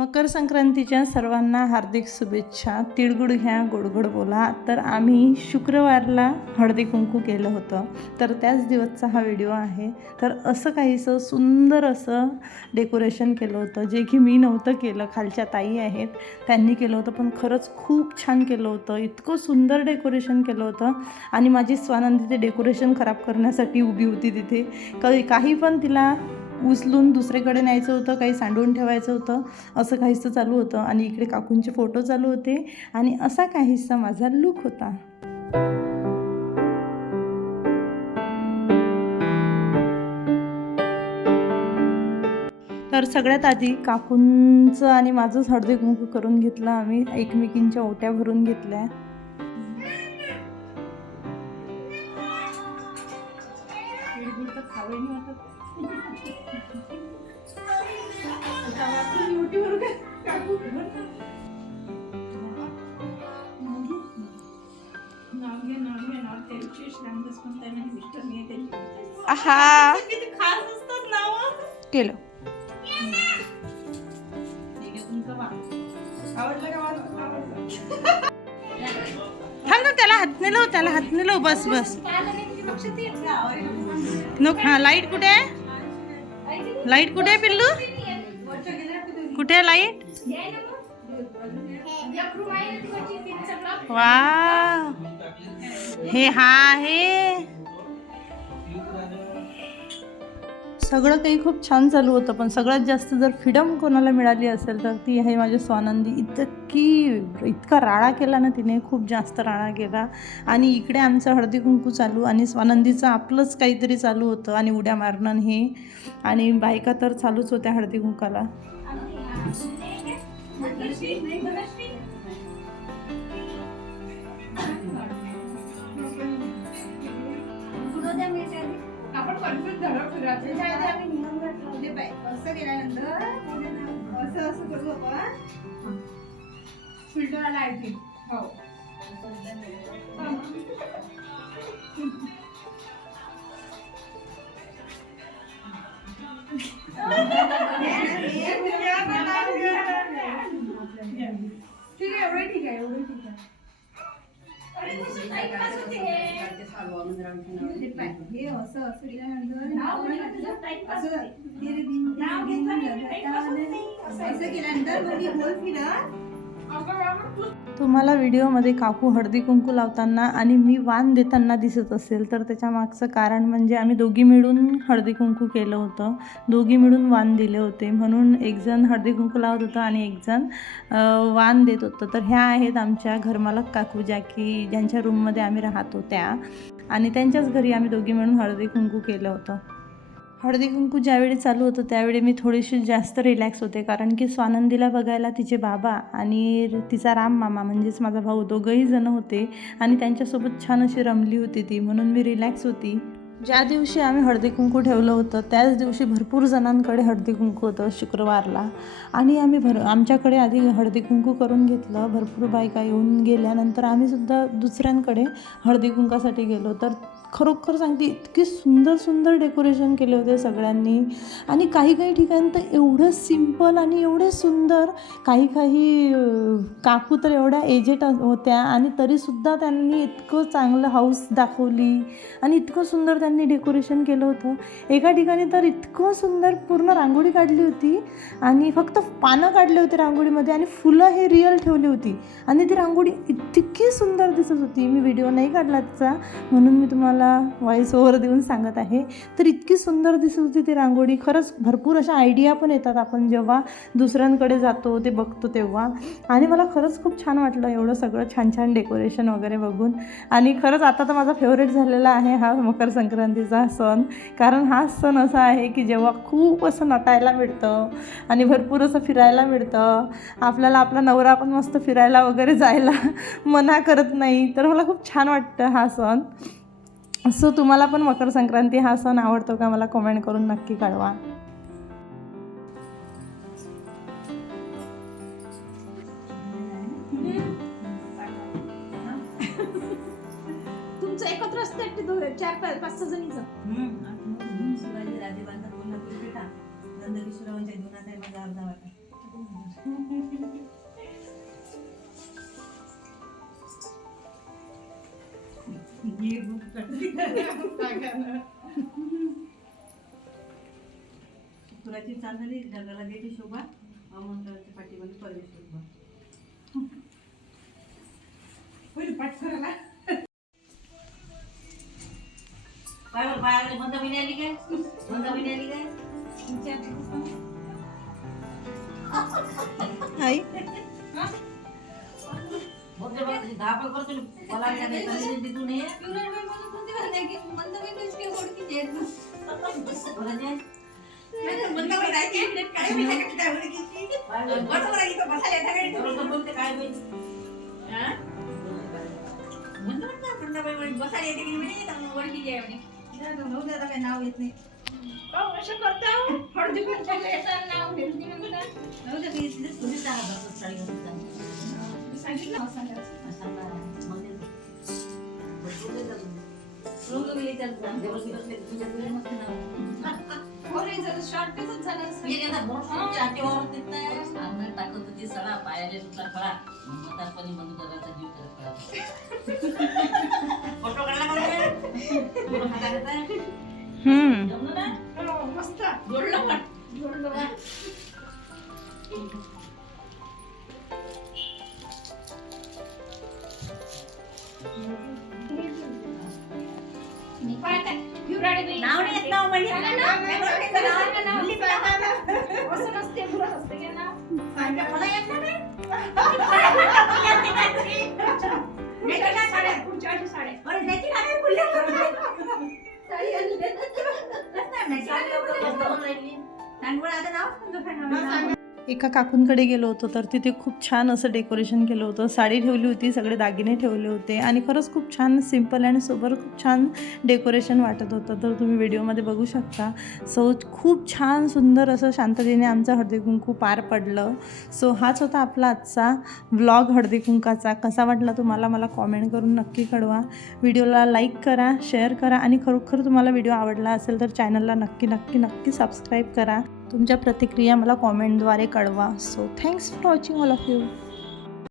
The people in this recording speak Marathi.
मकर संक्रांतीच्या सर्वांना हार्दिक शुभेच्छा. तिळगुळ घ्या, गोडगोड बोला. तर आम्ही शुक्रवारला हळदी कुंकू केलं होतं, तर त्याच दिवसचा हा व्हिडिओ आहे. तर असं काहीसं सुंदर असं डेकोरेशन केलं होतं, जे की मी नव्हतं केलं, खालच्या ताई आहेत त्यांनी केलं होतं. पण खरंच खूप छान केलं होतं, इतकं सुंदर डेकोरेशन केलं होतं. आणि माझी स्वानंदी ते डेकोरेशन खराब करण्यासाठी उभी होती तिथे. काही पण तिला उचलून दुसरीकडे न्यायचं होतं, काही सांडून ठेवायचं होतं, असं काहीसं चालू होतं. आणि इकडे काकूंचे फोटो चालू होते आणि असा काहीसा माझा लूक होता. तर सगळ्यात आधी काकूंचं आणि माझंच हळदी कुंकू करून घेतलं आम्ही. एकमेकींच्या ओट्या भरून घेतल्या. आहा केलं. थांब ना, त्याला हात नेलो, त्याला हात नेलो. बस बस नको. हा, लाईट कुठे आहे? लाईट कुठे आहे पिल्लू? कुठे आहे लाईट? वा, हे हा आहे. सगळं काही खूप छान चालू होतं. पण सगळ्यात जास्त जर फ्रीडम कोणाला मिळाली असेल तर ती आहे माझी स्वानंदी. इतका राडा केला ना तिने, खूप जास्त राडा केला. आणि इकडे आमचं हळदी कुंकू चालू आणि स्वानंदीचं आपलंच काहीतरी चालू होतं आणि उड्या मारणं हे. आणि बायका तर चालूच होत्या हळदी कुंकाला. आपण कन्फ्युज झालो फिरायचं आम्ही नियम ठेवले पाहिजे. असं केल्यानंतर असं करू आपण. फिल्टर आला आय थिंक. हो, ठीक आहे, एवढं ठीक आहे, एवढं ठीक आहे. हे असं असं केल्यानंतर मग मी गोल फिरत. तुम्हाला व्हिडिओमध्ये काकू हळदी कुंकू लावताना आणि मी वाण देताना दिसत असेल तर त्याच्या मागचं कारण म्हणजे आम्ही दोघी मिळून हळदी कुंकू केलं होतं. दोघी मिळून वाण दिले होते, म्हणून एकजण हळदी कुंकू लावत होतं आणि एकजण वाण देत होतं. तर ह्या आहेत आमच्या घरमालक काकू, ज्यांच्या रूममध्ये आम्ही राहतो त्या. आणि त्यांच्याच घरी आम्ही दोघी मिळून हळदी कुंकू केलं होतं. हळदी कुंकू ज्यावेळी चालू होतं त्यावेळी मी थोडीशी जास्त रिलॅक्स होते, कारण की स्वानंदीला बघायला तिचे बाबा आणि तिचा राम मामा म्हणजेच माझा भाऊ दोघंही जण होते आणि त्यांच्यासोबत छान अशी रमली होती ती, म्हणून मी रिलॅक्स होती. ज्या दिवशी आम्ही हळदी कुंकू ठेवलं होतं त्याच दिवशी भरपूर जणांकडे हळदी कुंकू होतं शुक्रवारला. आणि आम्ही आमच्याकडे आधी हळदी कुंकू करून घेतलं. भरपूर बायका येऊन गेल्यानंतर आम्हीसुद्धा दुसऱ्यांकडे हळदी कुंकासाठी गेलो. तर खरोखर सांगते, इतकी सुंदर सुंदर डेकोरेशन केले होते सगळ्यांनी. आणि काही ठिकाणी तर एवढं सिम्पल आणि एवढे सुंदर. काही काकू तर एवढ्या एजेड होत्या आणि तरीसुद्धा त्यांनी इतकं चांगलं हाऊस दाखवली आणि इतकं सुंदर त्यांनी डेकोरेशन केलं होतं. एका ठिकाणी तर इतकं सुंदर पूर्ण रांगोळी काढली होती आणि फक्त पानं काढले होते रांगोळीमध्ये आणि फुलं हे रिअल ठेवली होती. आणि ती रांगोळी इतकी सुंदर दिसत होती. मी व्हिडिओ नाही काढला त्याचा, म्हणून मी तुम्हाला व्हॉइस ओव्हर देऊन सांगत आहे. तर इतकी सुंदर दिसत होती ती रांगोळी. खरंच भरपूर अशा आयडिया पण येतात आपण जेव्हा दुसऱ्यांकडे जातो ते बघतो तेव्हा. आणि मला खरंच खूप छान वाटलं एवढं सगळं छान छान डेकोरेशन वगैरे बघून. आणि खरंच आता तर माझा फेवरेट झालेला आहे हा मकर संक्रांतीचा सण. कारण हा सण असा आहे की जेव्हा खूप असं नटायला मिळतं आणि भरपूर असं फिरायला मिळतं. आपल्याला आपला नवरा पण मस्त फिरायला वगैरे जायला मना करत नाही. तर मला खूप छान वाटतं हा सण. सो तुम्हाला पण मकर संक्रांती हा सण आवडतो का? मला कमेंट करून नक्की कळवा. तुमचं एकत्र असतं 4-5 जणीचं. शिवाजी राजे बांधत कोल्हापूर पेठा नंदकिशोरावांच्या जीवनात आहे माझा अर्धा वाटा. पुराची चांदणी जगाला देते शोभा अमंत्राच्या पाठीमध्ये परदेश शोभा. पाठ करायला काय बाहेर मंद महिने आली काय मंद महिने आली काय आई बोलते बघ धापा करतो मला तिथून ये बोलते काय नाव येत नाही असं करता हळदी कुंकवाला येतात नाव हेल्दी म्हणतात सांगितलं शॉर्टकटच झालं टाकत होती सडा पायाले सुद्धा खळा म्हातारपणी बंधुकराचा जीव करत खळा फोटो काढला का जमलं ना मस्त जोडलं पण नाव नाही येत नाव म्हणजे असं नसते मुलं असते की नाव मला येत नाही पुढच्या वर्षी साड्या बरं ह्याची काय बोलले साडी आणली आता नाव एका काकूंकडे गेलो होतो तर तिथे खूप छान असं डेकोरेशन केलं होतं. साडी ठेवली होती, सगळे दागिने ठेवले होते आणि खरंच खूप छान सिम्पल आणि सोबर खूप छान डेकोरेशन वाटत होतं. तर तुम्ही व्हिडिओमध्ये बघू शकता. सो खूप छान सुंदर असं शांततेने आमचं हळदीकुंकू पार पडलं. सो हाच होता आपला आजचा व्लॉग हळदीकुंकाचा. कसा वाटला तुम्हाला मला कॉमेंट करून नक्की कळवा. व्हिडिओला लाईक करा, शेअर करा आणि खरोखर तुम्हाला व्हिडिओ आवडला असेल तर चॅनलला नक्की सबस्क्राईब करा. तुमच्या प्रतिक्रिया मला कॉमेंटद्वारे कळवा. So thanks for watching all of you.